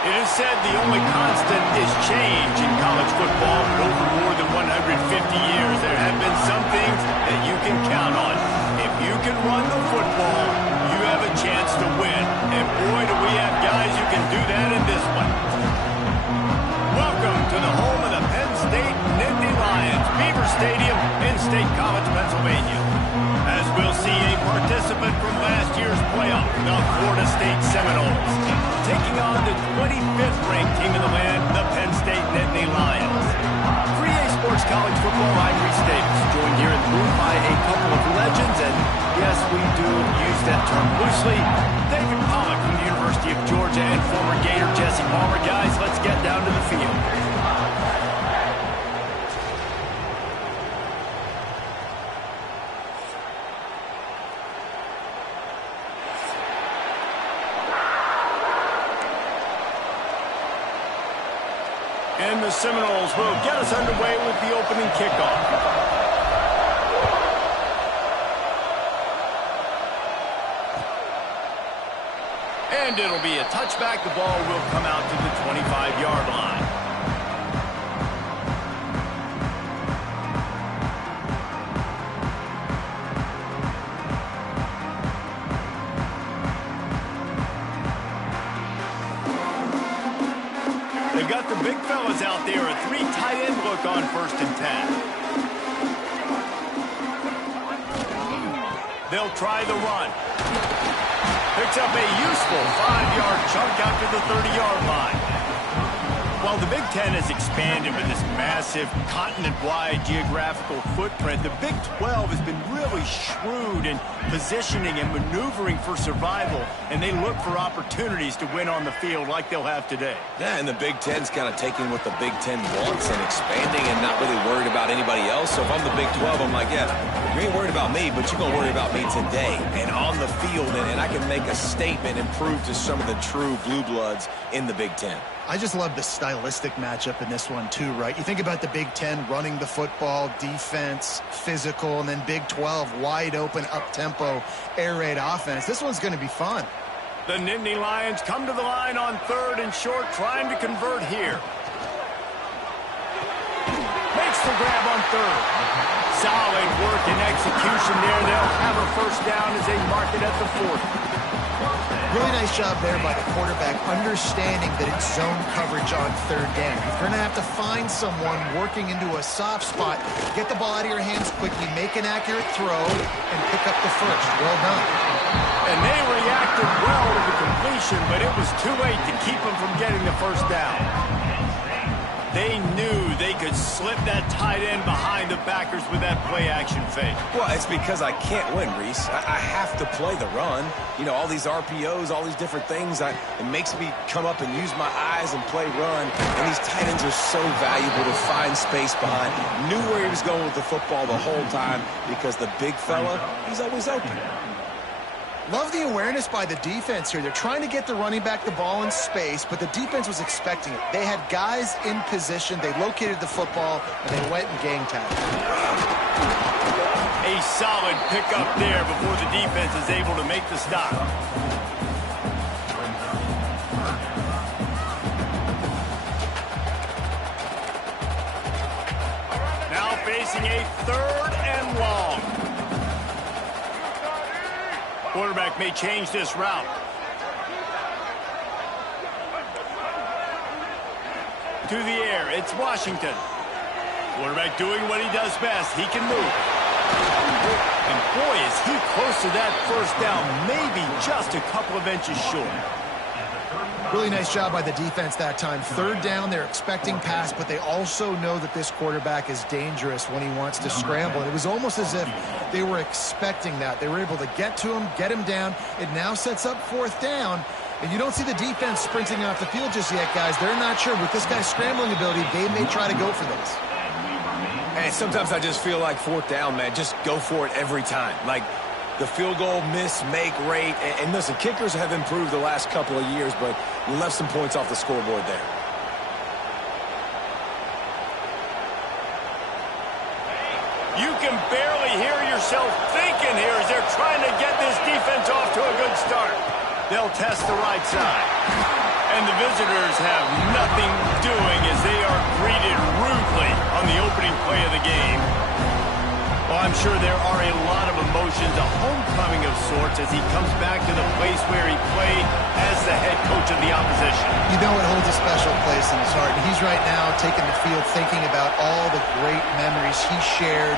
It is said the only constant is change in college football. Over more than 150 years, there have been some things that you can count on. If you can run the football, you have a chance to win. And boy, do we have guys who can do that in this one. Welcome to the home of the Penn State Nittany Lions, Beaver Stadium in State College, Pennsylvania. As we'll see a participant from last year's playoff, the Florida State Seminoles, taking on the 25th ranked team in the land, the Penn State Nittany Lions. For EA Sports College Football, I'm Reese Davis, joined here in the booth by a couple of legends, and yes, we do use that term loosely. David Pollock from the University of Georgia and former Gator Jesse Palmer. Guys, let's get down to the field. And the Seminoles will get us underway with the opening kickoff. And it'll be a touchback. The ball will come out to the 25-yard line. They've got the big fellas out there, a three tight end look on 1st and 10. They'll try the run. Picks up a useful 5-yard chunk out to the 30-yard line. While the Big Ten has expanded with this massive continent-wide geographical footprint, the Big 12 has been really shrewd in positioning and maneuvering for survival, and they look for opportunities to win on the field like they'll have today. Yeah, and the Big Ten's kind of taking what the Big Ten wants and expanding and not really worried about anybody else. So if I'm the Big 12, I'm like, yeah, you ain't worried about me, but you're going to worry about me today and on the field, and I can make a statement and prove to some of the true blue bloods in the Big Ten. I just love the stylistic matchup in this one too, right? You think about the Big Ten running the football, defense, physical, and then Big 12 wide open, up-tempo, air raid offense. This one's going to be fun. The Nittany Lions come to the line on 3rd and short, trying to convert here. Makes the grab on 3rd. Solid work and execution there. They'll have a 1st down as they mark it at the 40. Really nice job there by the quarterback, understanding that it's zone coverage on 3rd down. You're going to have to find someone working into a soft spot, get the ball out of your hands quickly, make an accurate throw, and pick up the 1st. Well done. And they reacted well to the completion, but it was too late to keep them from getting the 1st down. They knew they could slip that tight end behind the backers with that play-action fake. Well, it's because I can't win, Reese. I have to play the run. You know, all these RPOs, all these different things, it makes me come up and use my eyes and play run. And these tight ends are so valuable to find space behind. Knew where he was going with the football the whole time because the big fella, he's always open. Love the awareness by the defense here. They're trying to get the running back the ball in space, but the defense was expecting it. They had guys in position. They located the football, and they went and gang tagged. A solid pickup there before the defense is able to make the stop. Now facing a 3rd and long. Quarterback may change this route. To the air, it's Washington. Quarterback doing what he does best. He can move. And boy, is he close to that 1st down, maybe just a couple of inches short. Really nice job by the defense that time. 3rd down, they're expecting pass, but they also know that this quarterback is dangerous when he wants to scramble. It was almost as if they were expecting that. They were able to get to him, get him down. It now sets up 4th down, and you don't see the defense sprinting off the field just yet, guys. They're not sure. With this guy's scrambling ability, they may try to go for this. And sometimes I just feel like 4th down, man, just go for it every time. Like, the field goal miss, make rate. And listen, kickers have improved the last couple of years, but we left some points off the scoreboard there. You can barely hear yourself thinking here as they're trying to get this defense off to a good start. They'll test the right side. And the visitors have nothing doing as they are greeted rudely on the opening play of the game. Well, I'm sure there are a lot of emotions, a homecoming of sorts, as he comes back to the place where he played as the head coach of the opposition. You know it holds a special place in his heart. And he's right now taking the field thinking about all the great memories he shared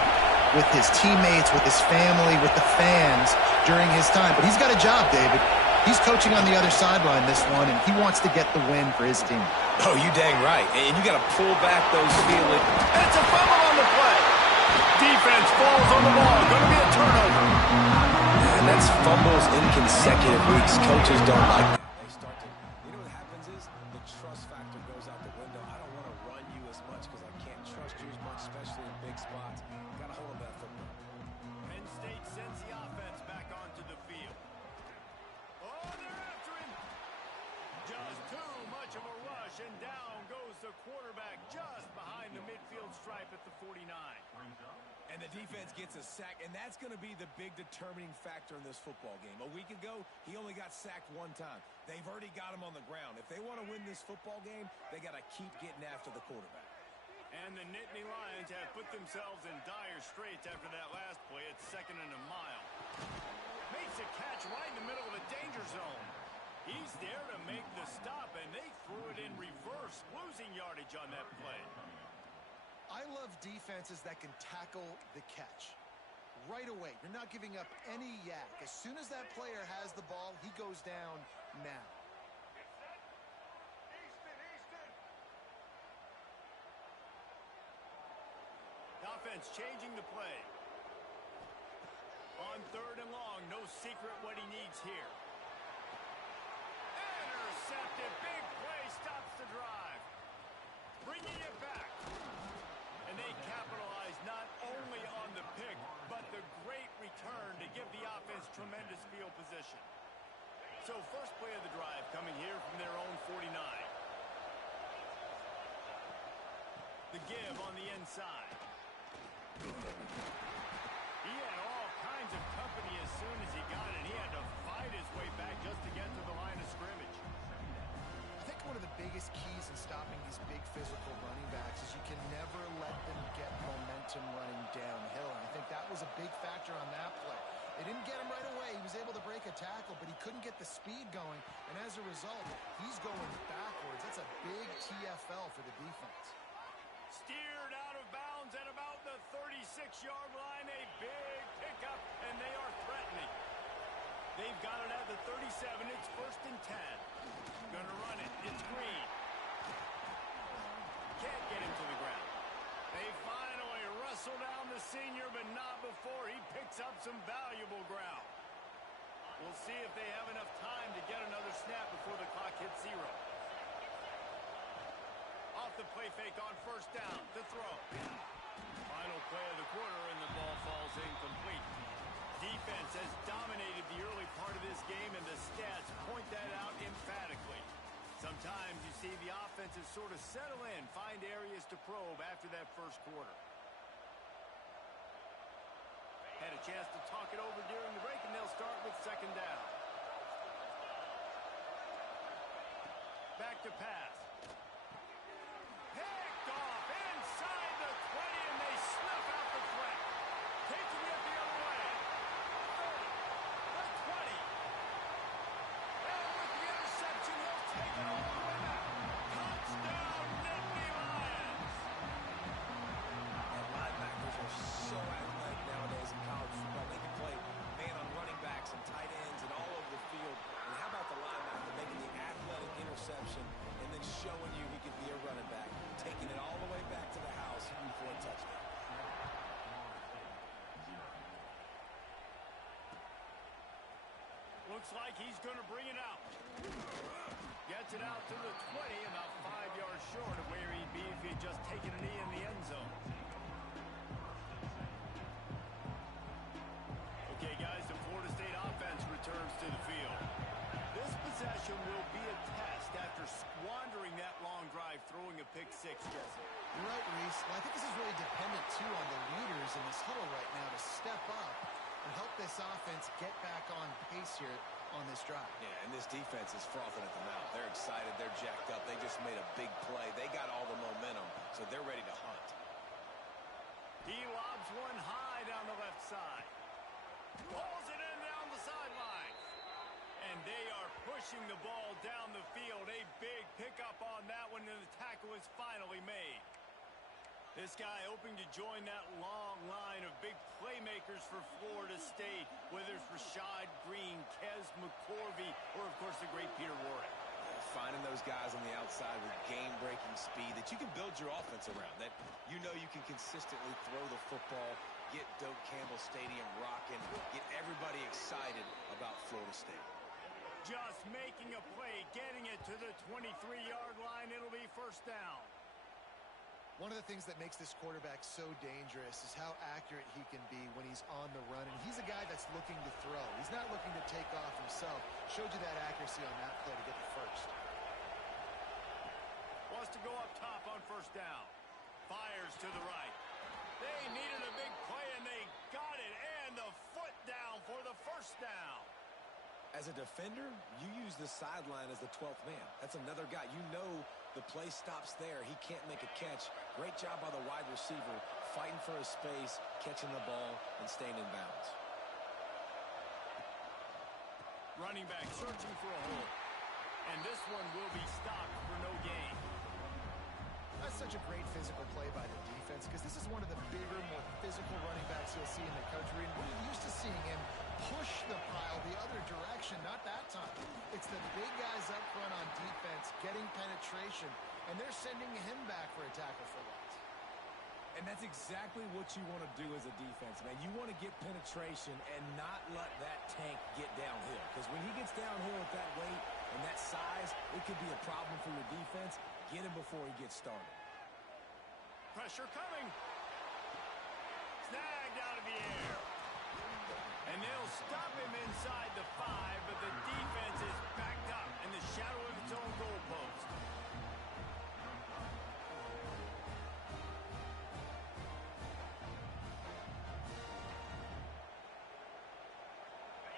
with his teammates, with his family, with the fans during his time. But he's got a job, David. He's coaching on the other sideline this one, and he wants to get the win for his team. Oh, you dang right. And you got to pull back those feelings. It's a fumble on the play. Defense falls on the ball. Going to be a turnover. And that's fumbles in consecutive weeks. Coaches don't like that. They start to, you know what happens is the trust factor goes out the window. I don't want to run you as much because I can't trust you as much, especially in big spots. Got to hold on to that football. Penn State sends the offense back onto the field. Oh, they're after him. Just too much of a rush, and down goes the quarterback just behind the midfield stripe at the 49. And the defense gets a sack, and that's going to be the big determining factor in this football game. A week ago, he only got sacked one time. They've already got him on the ground. If they want to win this football game, they got to keep getting after the quarterback. And the Nittany Lions have put themselves in dire straits after that last play. It's 2nd and a mile. Makes a catch right in the middle of the danger zone. He's there to make the stop, and they threw it in reverse, losing yardage on that play. I love defenses that can tackle the catch right away. You're not giving up any yak. As soon as that player has the ball, he goes down now. Offense changing the play. On 3rd and long, no secret what he needs here. Intercepted, big play, stops the drive. Bringing it back. And they capitalize not only on the pick, but the great return to give the offense tremendous field position. So first play of the drive coming here from their own 49. The give on the inside. He had all kinds of company as soon as he got it. He had to fight his way back just to get to the line of scrimmage. I think one of the biggest keys in stopping these big physical running backs is you can never let them get momentum running downhill. And I think that was a big factor on that play. They didn't get him right away. He was able to break a tackle, but he couldn't get the speed going. And as a result, he's going backwards. That's a big TFL for the defense. Steered out of bounds at about the 36-yard line. A big pickup, and they are threatening. They've got it at the 37. It's 1st and 10. Gonna run it. It's Green. Can't get him to the ground. They finally wrestle down the senior, but not before he picks up some valuable ground. We'll see if they have enough time to get another snap before the clock hits 0. Off the play fake on 1st down to throw. Final play of the quarter, and the ball falls incomplete. Defense has dominated the early part of this game, and the stats point that out emphatically. Sometimes you see the offenses sort of settle in, find areas to probe after that first quarter. Had a chance to talk it over during the break, and they'll start with 2nd down. Back to pass. Picked off inside the 20, and they snuff out the threat. Taking it the other way. 30, the 20. And with the interception, they'll take it all the way back. Touchdown, Nittany Lions. And linebackers are so athletic nowadays in college football. They can play man on running backs and tight ends and all over the field. And how about the linebacker making the athletic interception and then showing you he can be a running back, taking it all the way back to the house for a touchdown. Looks like he's going to bring it out. Gets it out to the 20, about 5 yards short of where he'd be if he had just taken a knee in the end zone. Okay, guys, the Florida State offense returns to the field. This possession will be a test after squandering that long drive, throwing a pick 6, Jesse. You're right, Reese. Well, I think this is really dependent, too, on the leaders in this huddle right now to step up and help this offense get back on pace here. on this drive. Yeah, and this defense is frothing at the mouth. They're excited. They're jacked up. They just made a big play. They got all the momentum, so they're ready to hunt. He lobs one high down the left side. Pulls it in down the sideline. And they are pushing the ball down the field. A big pickup on that one, and the tackle is finally made. This guy hoping to join that long line of big playmakers for Florida State, whether it's Rashad Green, Kez McCorvey, or, of course, the great Peter Warrick. Finding those guys on the outside with game-breaking speed that you can build your offense around, that you know you can consistently throw the football, get Doak Campbell Stadium rocking, get everybody excited about Florida State. Just making a play, getting it to the 23-yard line. It'll be first down. One of the things that makes this quarterback so dangerous is how accurate he can be when he's on the run. And he's a guy that's looking to throw. He's not looking to take off himself. Showed you that accuracy on that play to get the first. Wants to go up top on first down. Fires to the right. They needed a big play, and they got it. And the foot down for the first down. As a defender, you use the sideline as the 12th man. That's another guy. You know the play stops there. He can't make a catch. Great job by the wide receiver, fighting for his space, catching the ball, and staying in bounds. Running back searching for a hole. And this one will be stopped for no gain. That's such a great physical play by the defense because this is one of the bigger, more physical running backs you'll see in the country. And we're used to seeing him push the pile the other direction, not that time. It's the big guys up front on defense getting penetration, and they're sending him back for a tackle for loss. And that's exactly what you want to do as a defense, man. You want to get penetration and not let that tank get downhill. Because when he gets downhill at that weight and that size, it could be a problem for your defense. Get him before he gets started. Pressure coming. Snagged out of the air. And they'll stop him inside the 5, but the defense is backed up in the shadow of its own goalpost.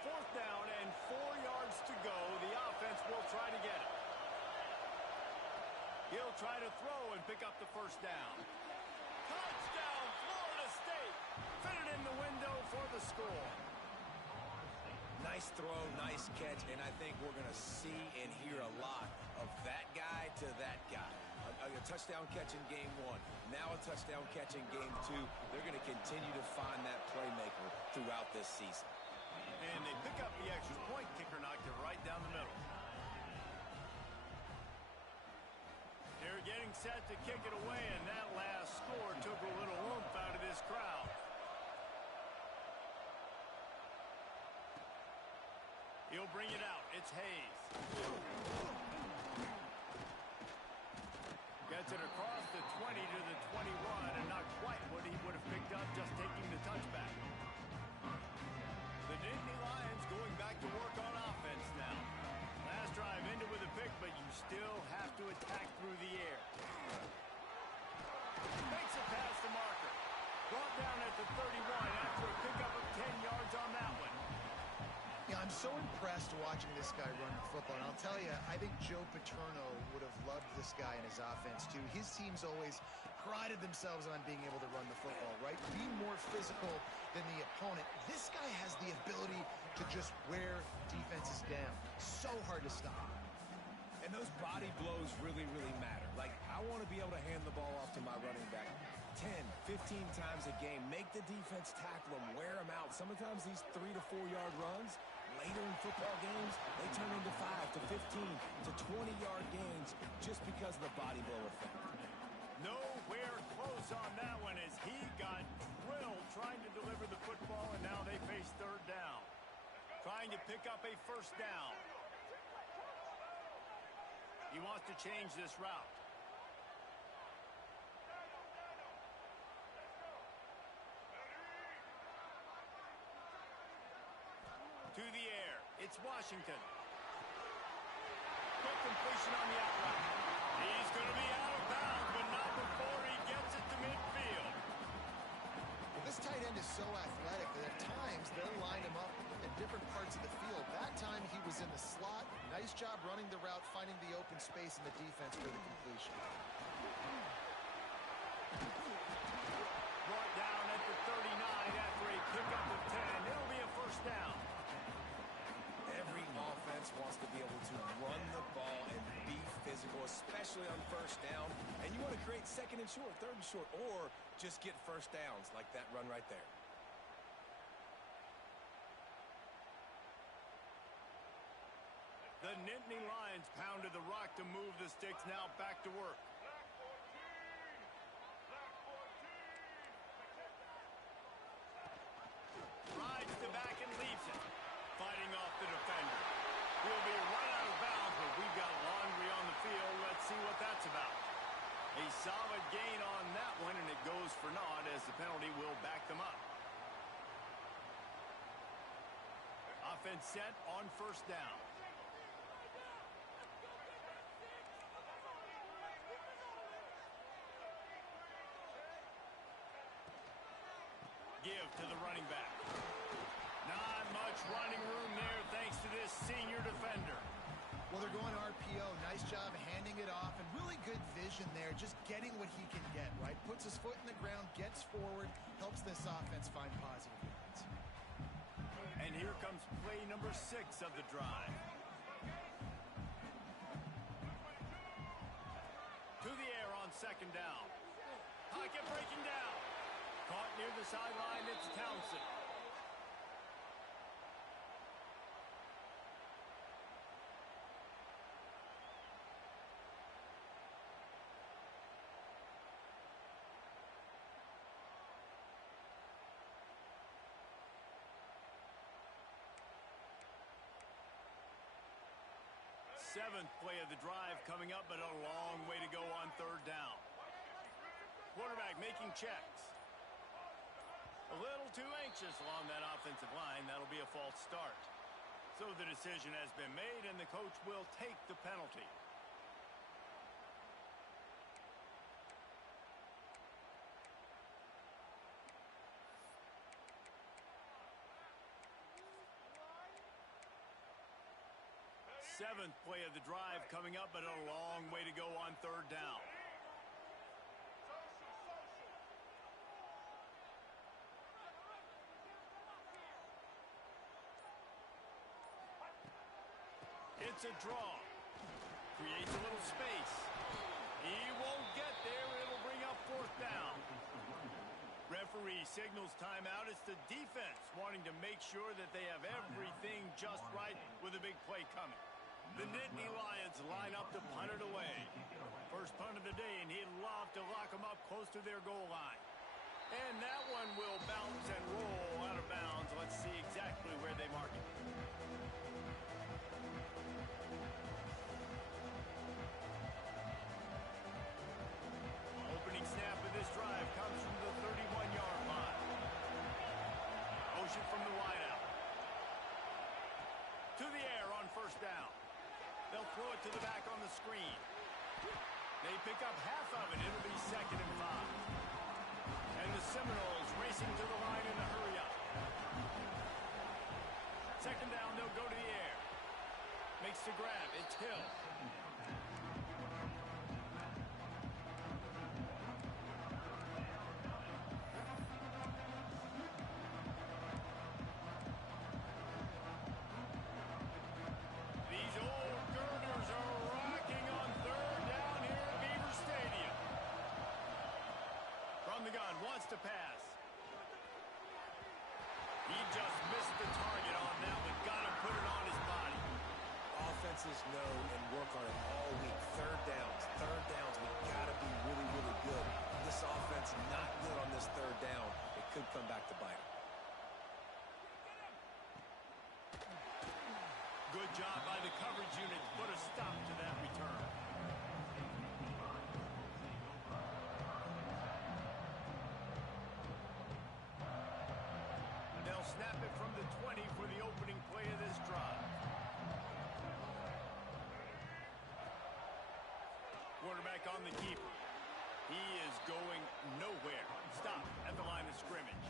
Fourth down and 4 yards to go. The offense will try to get it. He'll try to throw and pick up the first down. Touchdown, Florida State. Fit it in the window for the score. Nice throw, nice catch, and I think we're going to see and hear a lot of that guy to that guy. A touchdown catch in game 1, now a touchdown catch in game 2. They're going to continue to find that playmaker throughout this season. And they pick up the extra point. Kicker knocked it right down the middle. They're getting set to kick it away, and that last score took a little oomph out of this crowd. He'll bring it out. It's Hayes. Gets it across the 20 to the 21, and not quite what he would have picked up just taking the touchback. The Nittany Lions going back to work on offense now. Last drive ended with a pick, but you still have to attack through the air. Makes it past the marker. Brought down at the 31 after a pickup of 10 yards on that one. Yeah, I'm so impressed watching this guy run the football. And I'll tell you, I think Joe Paterno would have loved this guy in his offense, too. His teams always prided themselves on being able to run the football, right? Be more physical than the opponent. This guy has the ability to just wear defenses down. So hard to stop. And those body blows really, really matter. Like, I want to be able to hand the ball off to my running back 10, 15 times a game. Make the defense tackle them, wear them out. Sometimes these 3 to 4 yard runs, later in football games, they turn into 5 to 15 to 20-yard gains just because of the body blow effect. Nowhere close on that one as he got drilled trying to deliver the football, and now they face third down. Trying to pick up a first down. He wants to change this route. To the air. It's Washington. Quick completion on the out route. He's going to be out of bounds, but not before he gets it to midfield. Well, this tight end is so athletic that at times they'll line him up in different parts of the field. That time he was running the route, finding the open space in the defense for the completion. Brought down at the 39 after a pickup of 10. It'll be a first down. Every offense wants to be able to run the ball and be physical, especially on first down. And you want to create second and short, third and short, or just get first downs like that run right there. The Nittany Lions pounded the rock to move the sticks, now back to work. Rides the back and leaves it. Fighting off the defender. He'll be right out of bounds, but we've got laundry on the field. Let's see what that's about. A solid gain on that one, and it goes for naught as the penalty will back them up. Offense set on first down. Give to the running back. Not much running room there thanks to this senior defender. Well, they're going RPO. Nice job handing it off, and really good vision there, just getting what he can get, right? Puts his foot in the ground, gets forward, helps this offense find positive yards. And here comes play number 6 of the drive. To the air on second down. Pocket breaking down. Caught near the sideline, it's Townsend. Seventh play of the drive coming up, but a long way to go on third down. Quarterback making checks. A little too anxious along that offensive line. That'll be a false start. So the decision has been made, and the coach will take the penalty. Seventh play of the drive coming up, but a long way to go on third down. It's a draw. Creates a little space. He won't get there. It'll bring up fourth down. Referee signals timeout. It's the defense wanting to make sure that they have everything just right with a big play coming. The Nittany Lions line up to punt it away. First punt of the day, and he'd love to lock them up close to their goal line. And that one will bounce and roll out of bounds. Let's see exactly where they mark it. Opening snap of this drive comes from the 31-yard line. Motion from the wideout. To the air on first down. They'll throw it to the back on the screen. They pick up half of it. It'll be 2nd and 5. And the Seminoles racing to the line in a hurry up. Second down, they'll go to the air. Makes the grab. It's Hill. These old girders are rocking on third down here at Beaver Stadium. From the gun, wants to pass. He just missed the target on that one. Got to put it on his body. Offenses know and work on it all week. Third downs, we got to be really, really good. This offense not good on this third down. It could come back to bite them. Good job by the coverage unit to put a stop to that return. They'll snap it from the 20 for the opening play of this drive. Quarterback on the keeper. He is going nowhere. Stop at the line of scrimmage.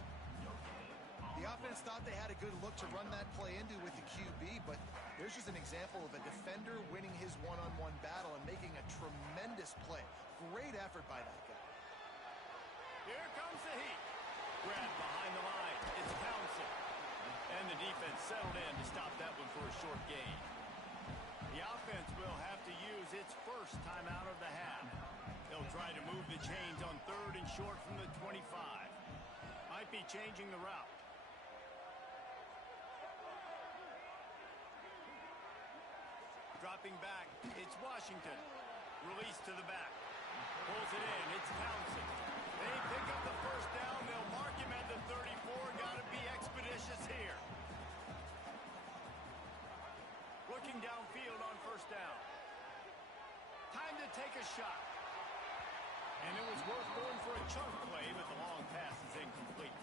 The offense thought they had a good look to run that play into with the QB, but There's just an example of a defender winning his one-on-one battle and making a tremendous play. Great effort by that guy. Here comes the heat. Grab behind the line. It's Townsend. And the defense settled in to stop that one for a short gain. The offense will have to use its first timeout of the half. They'll try to move the chains on 3rd and short from the 25. Might be changing the route. Dropping back, it's Washington. Release to the back. Pulls it in, it's Townsend. They pick up the first down. They'll mark him at the 34. Got to be expeditious here. Looking downfield on first down. Time to take a shot. And it was worth going for a chunk play, but the long pass is incomplete.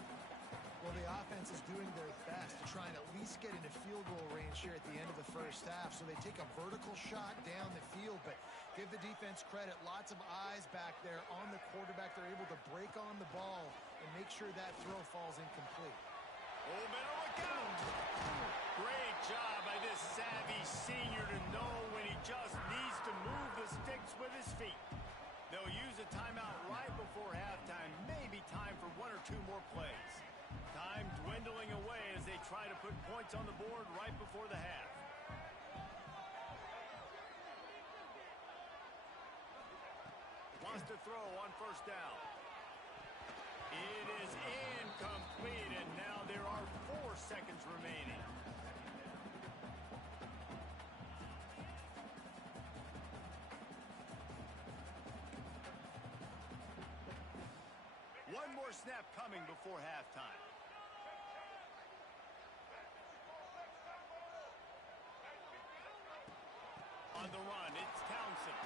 Well, the offense is doing their best to try and at least get into field goal range here at the end of the first half. So they take a vertical shot down the field, but give the defense credit. Lots of eyes back there on the quarterback. They're able to break on the ball and make sure that throw falls incomplete. Oh, better look out! Great job by this savvy senior to know when he just needs to move the sticks with his feet. They'll use a timeout right before halftime. Maybe time for 1 or 2 more plays. Time dwindling away as they try to put points on the board right before the half. Wants to throw on first down. It is incomplete, and now there are 4 seconds remaining. One more snap coming before halftime. On the run, it's Townsend.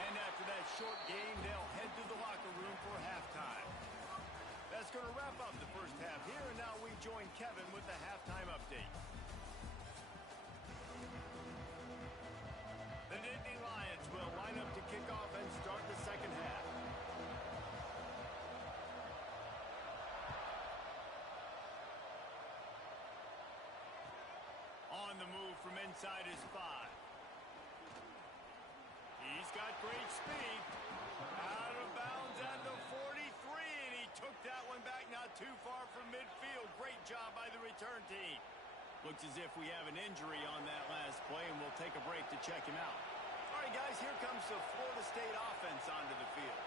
And after that short game, they'll head to the locker room for halftime. That's going to wrap up the first half here, and now we join Kevin with the halftime update. The Nittany Lions will line up to kick off and start the second half. On the move from inside his 5. He's got great speed. Out of bounds at the 43, and he took that one back not too far from midfield. Great job by the return team. Looks as if we have an injury on that last play, and we'll take a break to check him out. All right, guys, here comes the Florida State offense onto the field.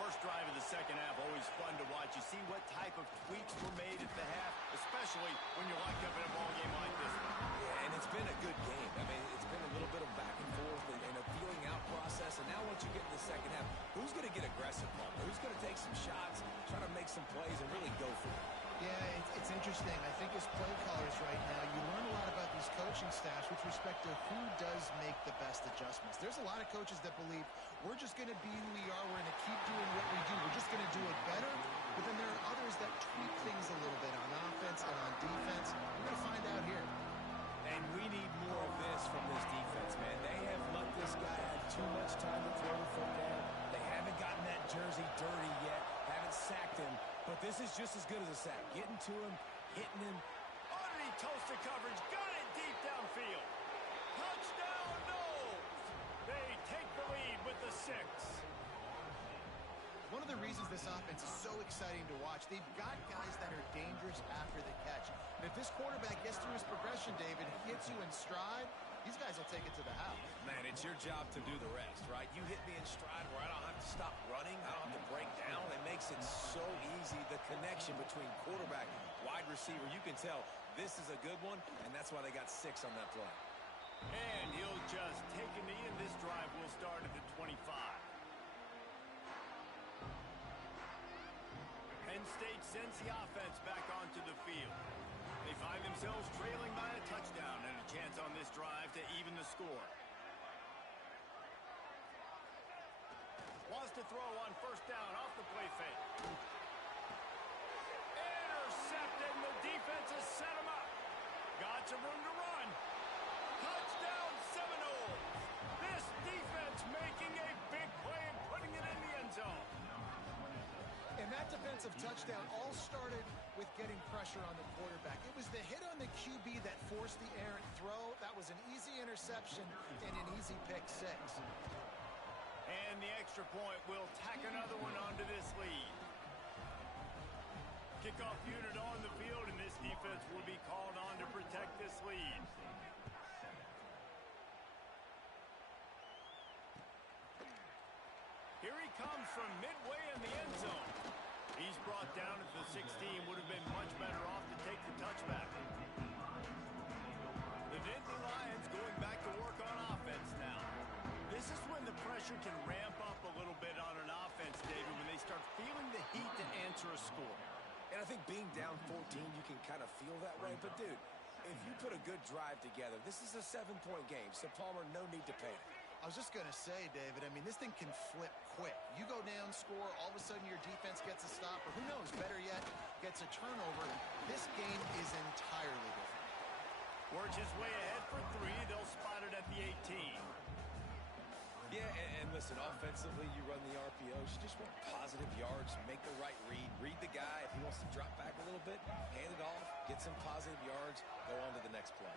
First drive of the second half, always fun to watch. You see what type of tweaks were made at the half, especially when you're locked up in a ball game like this one. Yeah, and it's been a good game. I mean, it's been a little bit of back and forth and a feeling out process. And now once you get in the second half, who's going to get aggressive, Paul? Who's going to take some shots, try to make some plays, and really go for it? Yeah, it's interesting. I think as play callers right now, you learn a lot about these coaching staffs with respect to who does make the best adjustments. There's a lot of coaches that believe we're just going to be who we are. We're going to keep doing what we do. We're just going to do it better. But then there are others that tweak things a little bit on offense and on defense. We're going to find out here. And we need more of this from this defense, man. They have let this guy have too much time to throw the football. They haven't gotten that jersey dirty yet, haven't sacked him. But this is just as good as a sack. Getting to him, hitting him. Underneath toasted coverage, got it deep downfield. Touchdown, Knowles! They take the lead with the 6. One of the reasons this offense is so exciting to watch, they've got guys that are dangerous after the catch. And if this quarterback gets through his progression, David, hits you in stride, these guys will take it to the house. Man, it's your job to do the rest, right? You hit me in stride where I don't have to stop running. I don't have to break down. It makes it so easy. The connection between quarterback, wide receiver, you can tell this is a good one, and that's why they got 6 on that play. And he'll just take a knee, and this drive will start at the 25. Penn State sends the offense back onto the field. They find themselves trailing by a touchdown and a chance on this drive to even the score. Wants to throw on first down off the play fake. Intercepted, and the defense has set him up. Got some room to run. Touchdown Seminoles. This defense making a big play and putting it in the end zone. And that defensive touchdown all started with getting pressure on the quarterback. It was the hit on the QB that an easy interception and an easy pick six. And the extra point will tack another one onto this lead. Kickoff unit on the field, and this defense will be called on to protect this lead. Here he comes from midway in the end zone. He's brought down at the 16. Would have been much better off to take the touchback. The Nittany Lions going back to work on offense now. This is when the pressure can ramp up a little bit on an offense, David, when they start feeling the heat to answer a score. And I think being down 14, you can kind of feel that way. But, dude, if you put a good drive together, this is a 7-point game. So, Palmer, no need to panic. I was just going to say, David, I mean, this thing can flip quick. You go down, score, all of a sudden your defense gets a stop, or who knows, better yet, gets a turnover. This game is entirely different. Works his way ahead for 3. They'll spot it at the 18. Yeah, and listen, offensively, you run the RPOs. You just want positive yards, make the right read the guy. If he wants to drop back a little bit, hand it off, get some positive yards, go on to the next play.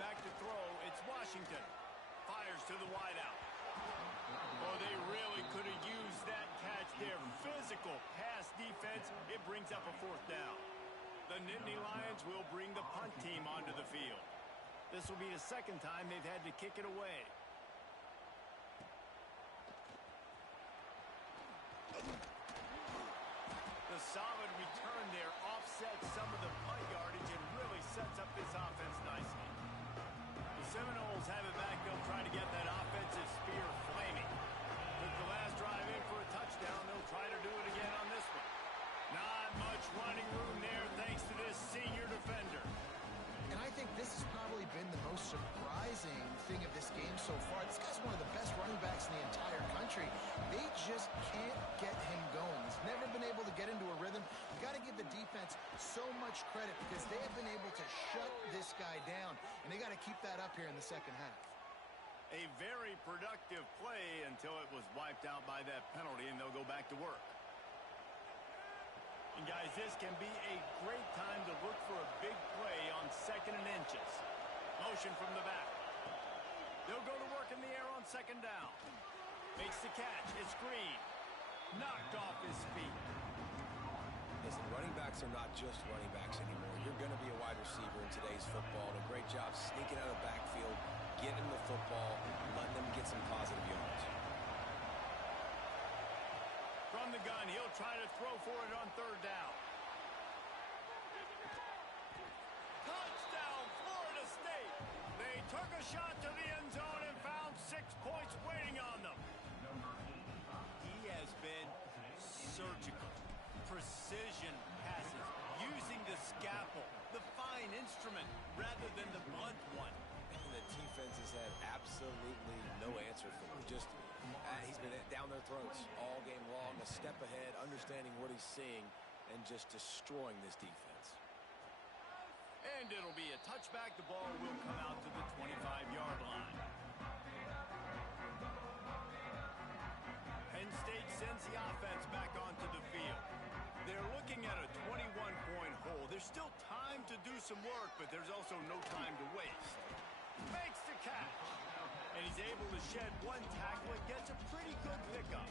Back to throw, it's Washington. Fires to the wideout. Oh, they really could have used that catch there. Physical pass defense. It brings up a 4th down. The Nittany Lions will bring the punt team onto the field. This will be the 2nd time they've had to kick it away. The solid return there offsets some of the punt yardage and really sets up this offense nicely. The Seminoles have it back. They'll try to get that offensive spear flaming. Took the last drive in for a touchdown. They'll try to do it again on this one. Not much running room there thanks to this senior defender. And I think this has probably been the most surprising thing of this game so far. This guy's one of the best running backs in the entire country. They just can't get him going. He's never been able to get into a rhythm. You got to give the defense so much credit because they have been able to shut this guy down, and they got to keep that up here in the 2nd half. A very productive play until it was wiped out by that penalty, and they'll go back to work. And, guys, this can be a great time to look for a big play on 2nd and inches. Motion from the back. They'll go to work in the air on 2nd down. Makes the catch. It's Green. Knocked off his feet. Listen, running backs are not just running backs anymore. You're going to be a wide receiver in today's football. And a great job sneaking out of the backfield, getting the football, letting them get some positive yards. From the gun, he'll try to throw for it on 3rd down. Touchdown, Florida State. They took a shot to the end zone and found 6 points waiting on them. He has been surgical. Precision passes, using the scalpel, the fine instrument, rather than the blunt one. And the defense has had absolutely no answer for him. Just, he's been down their throats all game long, a step ahead, understanding what he's seeing, and just destroying this defense. And it'll be a touchback. The ball will come out to the 25-yard line. Penn State sends the offense back onto the field. They're looking at a 21-point hole. There's still time to do some work, but there's also no time to waste. Makes the catch. And he's able to shed 1 tackle and gets a pretty good pickup.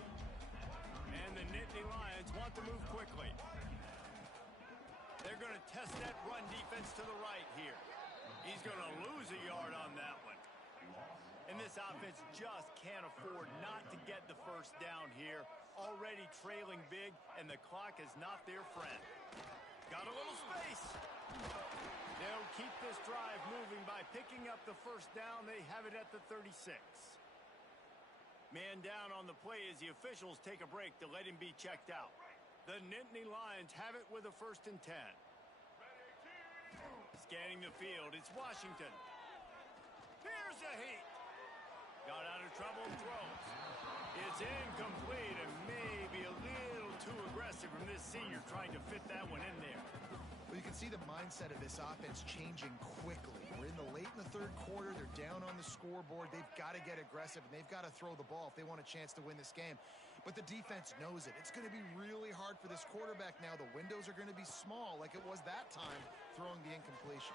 And the Nittany Lions want to move quickly. They're going to test that run defense to the right here. He's going to lose a yard on that one. And this offense just can't afford not to get the 1st down here. Already trailing big, and the clock is not their friend. Got a little space. They'll keep this drive moving by picking up the 1st down. They have it at the 36. Man down on the play as the officials take a break to let him be checked out. The Nittany Lions have it with a 1st and 10. Scanning the field, it's Washington. Here's a heat. Got out of trouble and throws. It's incomplete and maybe a little too aggressive from this senior trying to fit that one in there. Well, you can see the mindset of this offense changing quickly. We're in the 3rd quarter. They're down on the scoreboard. They've got to get aggressive, and they've got to throw the ball if they want a chance to win this game. But the defense knows it. It's going to be really hard for this quarterback now. The windows are going to be small like it was that time throwing the incompletion.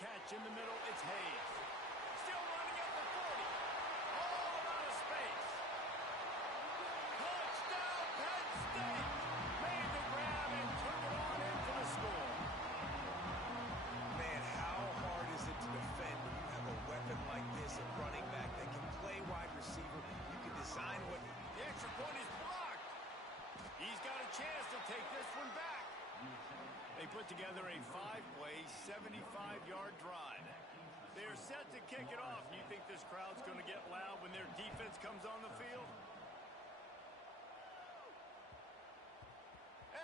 Catch in the middle. It's Hayes. put together a 5-play, 75-yard drive. They're set to kick it off. You think this crowd's going to get loud when their defense comes on the field?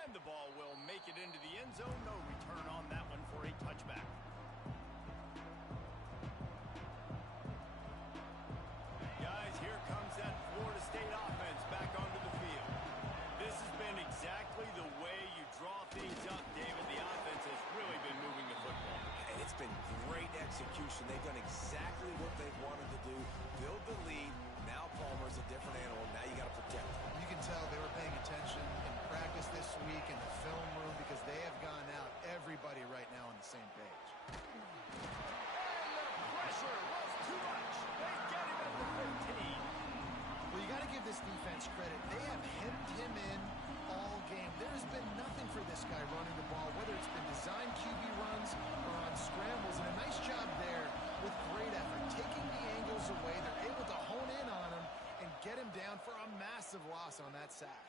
And the ball will make it into the end zone. No return on that one for a touchback. Guys, here comes that Florida State offense back onto the field. This has been exactly the way you draw things up, David. The offense has really been moving the football. And it's been great execution. They've done exactly what they've wanted to do. Build the lead. Now Palmer's a different animal. Now you got to protect him. You can tell they were paying attention in practice this week in the film room because they have gone out, everybody right now on the same page. And the pressure was too much. They get him at the 15. Well, you got to give this defense credit. They have hemmed him in all game. There has been nothing for this guy running the ball, whether it's been designed QB runs or on scrambles. And a nice job there with great effort. Taking the angles away, they're able to hone in on him and get him down for a massive loss on that sack.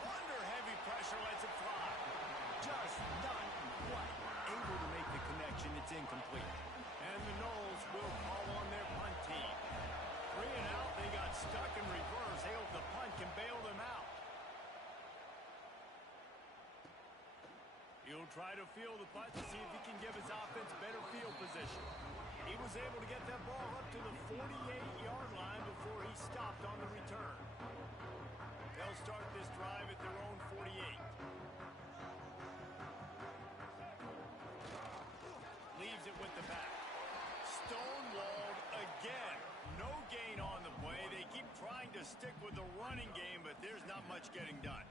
Under heavy pressure, lets it fly. Just not quite able to make the connection. It's incomplete. And the Noles will call on their punt team. 3 and out, they got stuck in reverse. They hope the punt can bail them out. He'll try to field the punt to see if he can give his offense better field position. He was able to get that ball up to the 48-yard line before he stopped on the return. They'll start this drive at their own 48. Leaves it with the back. Stonewalled again. No gain on the play. They keep trying to stick with the running game, but there's not much getting done.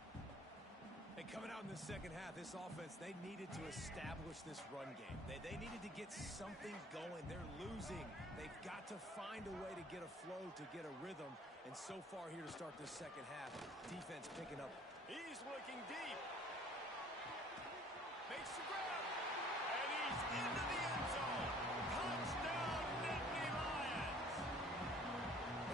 And coming out in the second half, this offense, they needed to establish this run game. They needed to get something going. They're losing. They've got to find a way to get a flow, to get a rhythm. And so far here to start this second half, defense picking up. He's looking deep. Makes the grab. And he's into the end zone. Touchdown, Nittany Lions.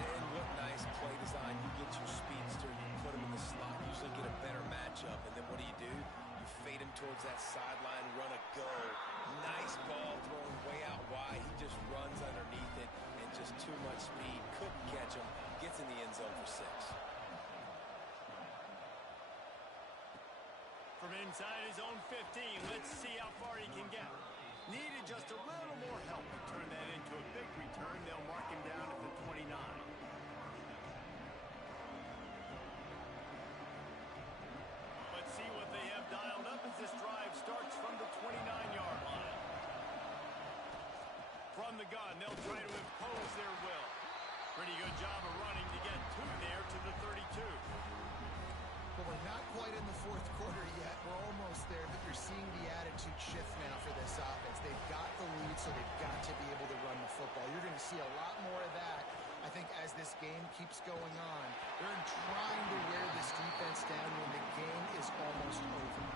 And what nice play design. You get your speedster, you put him in the slot, usually get a better matchup. And then what do? You fade him towards that sideline, run a go. Nice ball thrown way out wide. He just runs underneath it and just too much speed. Couldn't catch him. Gets in the end zone for 6. From inside his own 15, let's see how far he can get. Needed just a little more help to turn that into a big return. They'll mark him down at the 29. Let's see what they have dialed up as this drive starts from the 29-yard line. From the gun, they'll try to impose their will. Pretty good job of running to get there to the 32. But we're not quite in the fourth quarter yet. We're almost there, but you're seeing the attitude shift now for this offense. They've got the lead, so they've got to be able to run the football. You're going to see a lot more of that, I think, as this game keeps going on. They're trying to wear this defense down when the game is almost over.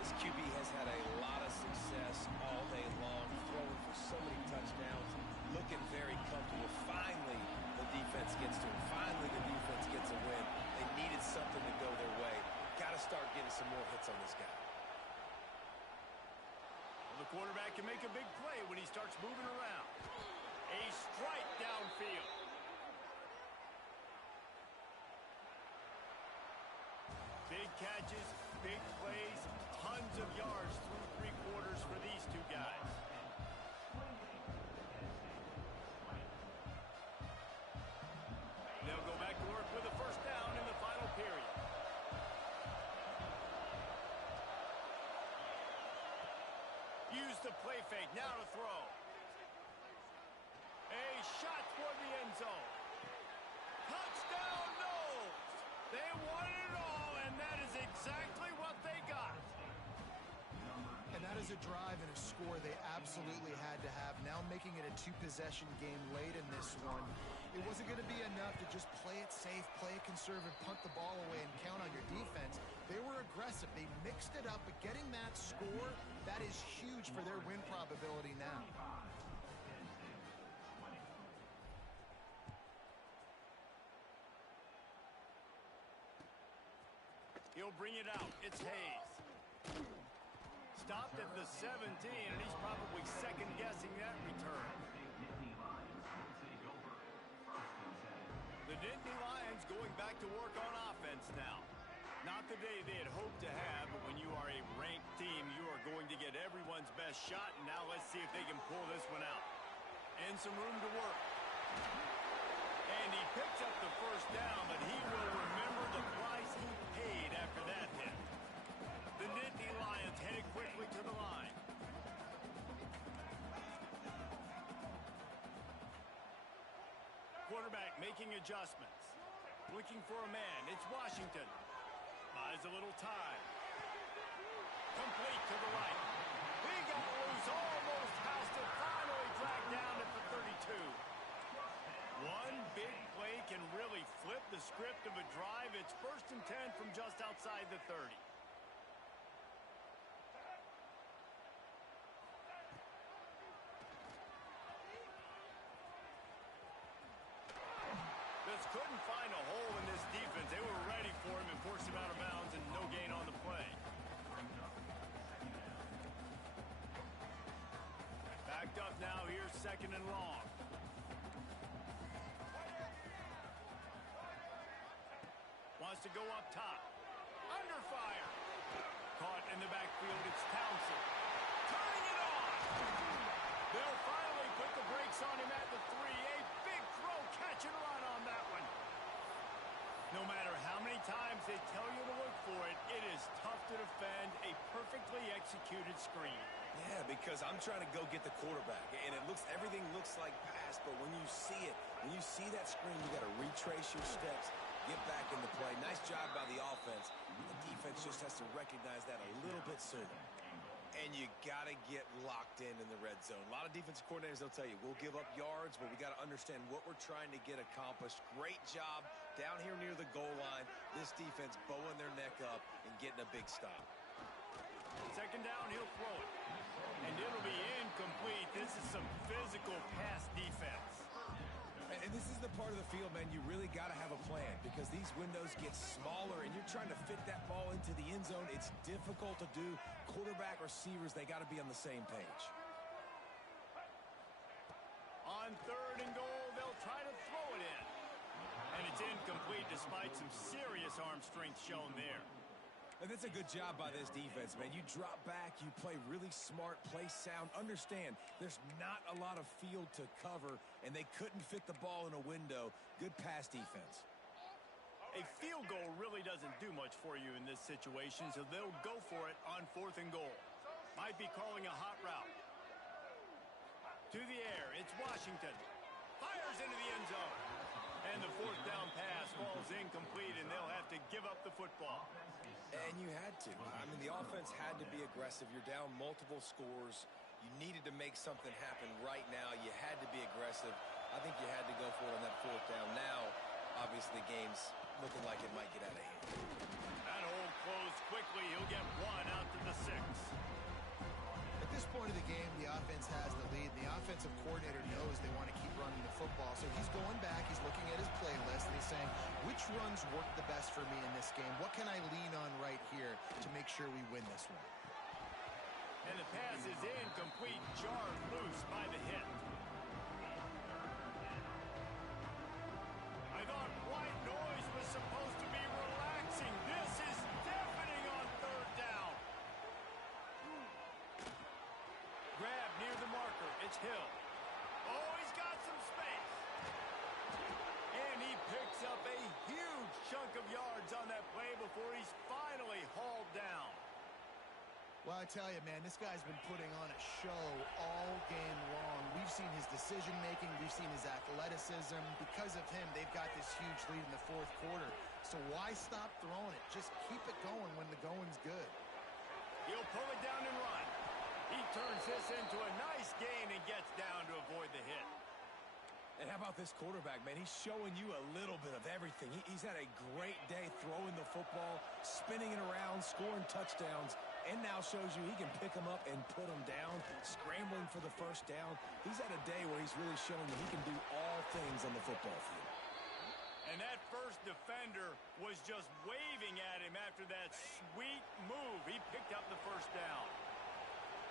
This QB has had a lot of success all day long, throwing for so many touchdowns, looking very comfortable. Finally, the defense gets to him. Finally, the defense gets a win. They needed something to go their way. Got to start getting some more hits on this guy. Well, the quarterback can make a big play when he starts moving around. A strike downfield. Big catches, big plays, tons of yards through 3 quarters for these two guys. They'll go back to work with a first down in the final period. Use the play fake, now to throw. A shot toward the end zone. Touchdown, Noles! They wanted it all, and that is exactly what they got. And that is a drive and a score they absolutely had to have. Now making it a 2-possession game late in this one. It wasn't going to be enough to just play it safe, play it conservative, punt the ball away, and count on your defense. They were aggressive. They mixed it up, but getting that score, that is huge for their win probability now. He'll bring it out. It's Hayes. stopped at the 17, and he's probably second-guessing that return. The Nittany Lions going back to work on offense now. Not the day they had hoped to have, but when you are a ranked team, you are going to get everyone's best shot, and now let's see if they can pull this one out. And some room to work. And he picks up the first down, but he will remember the price he paid after that hit. The Nittany Lions headed quickly to the line. Quarterback making adjustments. Looking for a man. It's Washington. Buys a little time. Complete to the right. He got loose, almost housed it, finally dragged down at the 32. One big play can really flip the script of a drive. It's 1st and 10 from just outside the 30. Couldn't find a hole in this defense. They were ready for him and forced him out of bounds, and no gain on the play. Backed up now. Here's 2nd and long. Wants to go up top. Under fire. Caught in the backfield. It's Townsend. Turning it on. They'll finally put the brakes on him at the 3. A big throw, catch and run on that one. No matter how many times they tell you to look for it, it is tough to defend a perfectly executed screen. Yeah, because I'm trying to go get the quarterback, and everything looks like pass, but when you see it, when you see that screen, you got to retrace your steps, get back in the play. Nice job by the offense. The defense just has to recognize that a little bit sooner. And you got to get locked in the red zone. A lot of defensive coordinators, they'll tell you, we'll give up yards, but we got to understand what we're trying to get accomplished. Great job down here near the goal line. This defense bowing their neck up and getting a big stop. 2nd down, he'll throw it. And it'll be incomplete. This is some physical pass defense. And this is the part of the field, man, you really got to have a plan because these windows get smaller and you're trying to fit that ball into the end zone. It's difficult to do. Quarterback, receivers, they got to be on the same page. On 3rd and goal, they'll try to throw it in. And it's incomplete despite some serious arm strength shown there. And that's a good job by this defense, man. You drop back, you play really smart, play sound. Understand, there's not a lot of field to cover, and they couldn't fit the ball in a window. Good pass defense. A field goal really doesn't do much for you in this situation, so they'll go for it on 4th and goal. Might be calling a hot route. To the air, it's Washington. Fires into the end zone. And the 4th down pass falls incomplete, and they'll have to give up the football. And you had to. I mean, the offense had to be aggressive. You're down multiple scores. You needed to make something happen right now. You had to be aggressive. I think you had to go for it on that 4th down. Now, obviously, the game's looking like it might get out of hand. That hole closed quickly. He'll get 1 out to the 6. At this point of the game, the offense has the lead. The offensive coordinator knows they want to keep running the football. So he's going back, he's looking at his playlist, and he's saying, which runs work the best for me in this game? What can I lean on right here to make sure we win this one? And the pass is incomplete, jarred loose by the hit. I thought white noise was supposed to be relaxing. This is deafening on 3rd down. Grab near the marker. It's Hill. Oh, he's got some space. And he picks up a huge chunk of yards on that play before he's finally hauled down. Well, I tell you, man, this guy's been putting on a show all game long. We've seen his decision-making. We've seen his athleticism. Because of him, they've got this huge lead in the 4th quarter. So why stop throwing it? Just keep it going when the going's good. He'll pull it down and run. He turns this into a nice gain and gets down to avoid the hit. And how about this quarterback, man? He's showing you a little bit of everything. He's had a great day throwing the football, spinning it around, scoring touchdowns, and now shows you he can pick them up and put them down, scrambling for the 1st down. He's had a day where he's really showing that he can do all things on the football field. And that first defender was just waving at him after that sweet move. He picked up the 1st down.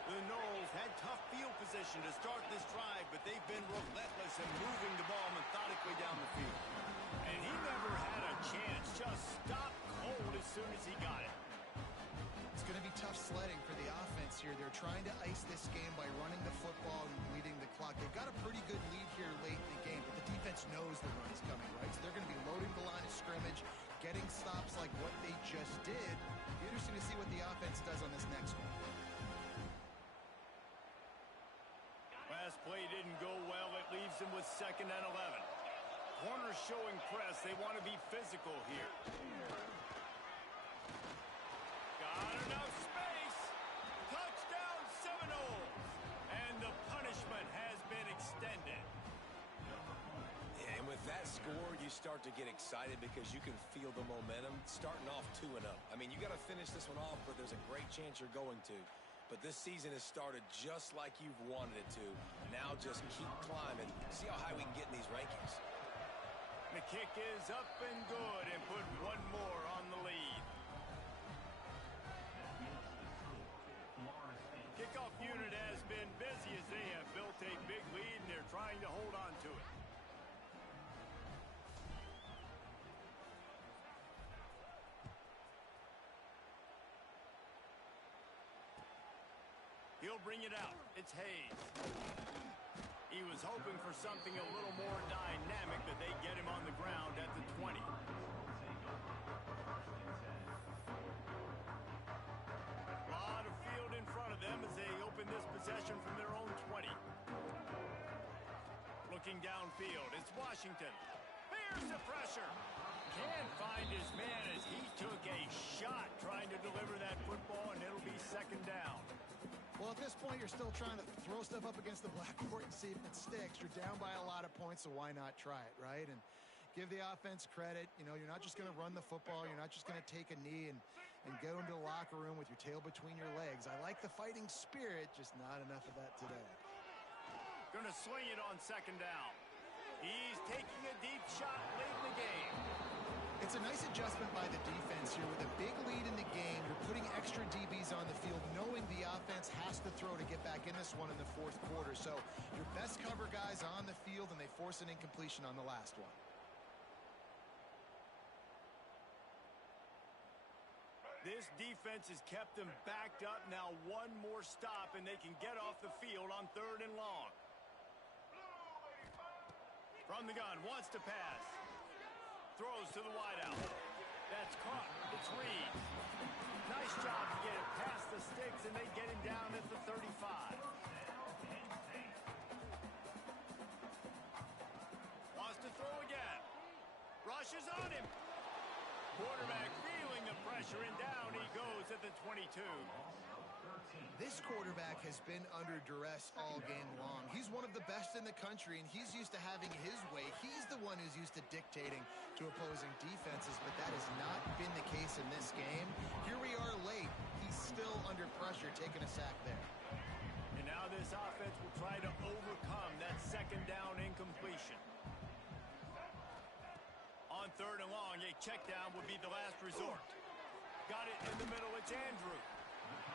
The Noles had tough field position to start this drive, but they've been relentless in moving the ball methodically down the field. And he never had a chance, just stopped cold as soon as he got it. It's going to be tough sledding for the offense here. They're trying to ice this game by running the football and bleeding the clock. They've got a pretty good lead here late in the game, but the defense knows the run is coming, right? So they're going to be loading the line of scrimmage, getting stops like what they just did. It'll be interesting to see what the offense does on this next one. Last play didn't go well. It leaves them with 2nd and 11. Corners showing press. They want to be physical here. Got enough space. Touchdown Seminoles. And the punishment has been extended. Yeah, and with that score, you start to get excited because you can feel the momentum starting off 2-0. I mean, you got to finish this one off, but there's a great chance you're going to. But this season has started just like you've wanted it to. Now just keep climbing. See how high we can get in these rankings. The kick is up and good and put one more on the lead. Kickoff unit has been busy as they have built a big lead and they're trying to hold on to it. He'll bring it out. It's Hayes. He was hoping for something a little more dynamic, but they get him on the ground at the 20. A lot of field in front of them as they open this possession from their own 20. Looking downfield, it's Washington. Here's the pressure. Can't find his man as he took a shot trying to deliver that football, and it'll be 2nd down. Well, at this point, you're still trying to throw stuff up against the blackboard and see if it sticks. You're down by a lot of points, so why not try it, right? And give the offense credit. You know, you're not just going to run the football. You're not just going to take a knee and go into the locker room with your tail between your legs. I like the fighting spirit, just not enough of that today. Going to swing it on 2nd down. He's taking a deep shot late in the game. It's a nice adjustment by the defense here. With a big lead in the game, you're putting extra DBs on the field, knowing the offense has to throw to get back in this one in the 4th quarter. So your best cover guys on the field, and they force an incompletion on the last one. This defense has kept them backed up. Now one more stop, and they can get off the field on 3rd and long. From the gun, wants to pass. Throws to the wideout. That's caught. It's Reed. Nice job to get it past the sticks, and they get him down at the 35. Wants to throw again. Rushes on him. Quarterback feeling the pressure, and down he goes at the 22. This quarterback has been under duress all game long. He's one of the best in the country, and he's used to having his way. He's the one who's used to dictating to opposing defenses, but that has not been the case in this game. Here we are late. He's still under pressure, taking a sack there. And now this offense will try to overcome that 2nd down incompletion. On 3rd and long, a check down would be the last resort. Got it in the middle. It's Andrew.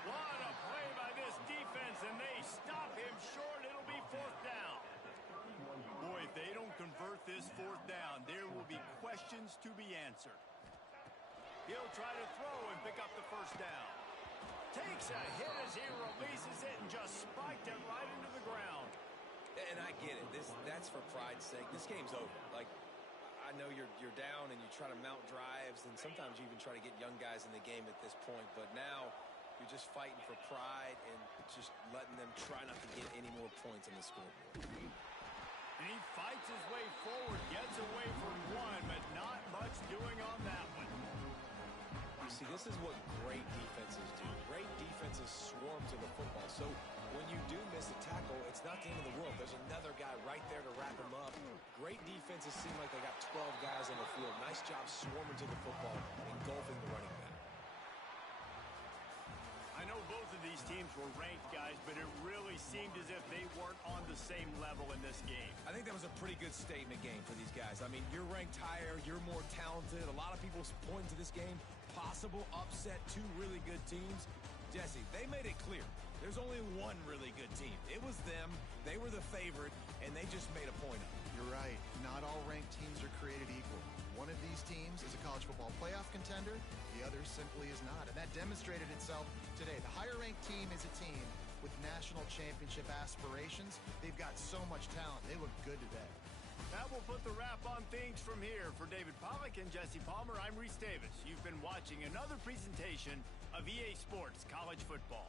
What a play by this defense, and they stop him short. It'll be 4th down. Boy, if they don't convert this 4th down, there will be questions to be answered. He'll try to throw and pick up the 1st down. Takes a hit as he releases it and just spiked it right into the ground. And I get it. That's for pride's sake. This game's over. Like, I know you're down and you try to mount drives, and sometimes you even try to get young guys in the game at this point. But now you're just fighting for pride and just letting them try not to get any more points on the scoreboard. And he fights his way forward, gets away from one, but not much doing on that one. You see, this is what great defenses do. Great defenses swarm to the football. So when you do miss a tackle, it's not the end of the world. There's another guy right there to wrap him up. Great defenses seem like they got 12 guys on the field. Nice job swarming to the football, engulfing the running back. I know both of these teams were ranked, guys, but it really seemed as if they weren't on the same level in this game. I think that was a pretty good statement game for these guys. I mean, you're ranked higher, you're more talented. A lot of people point to this game, possible upset, 2 really good teams. Jesse, they made it clear There's only one really good team. It was them. They were the favorite, and they just made a point of it. You're right. Not all ranked teams are created equal. One of these teams is a college football playoff contender. The other simply is not. And that demonstrated itself today. The higher-ranked team is a team with national championship aspirations. They've got so much talent. They look good today. That will put the wrap on things from here. For David Pollack and Jesse Palmer, I'm Reese Davis. You've been watching another presentation of EA Sports College Football.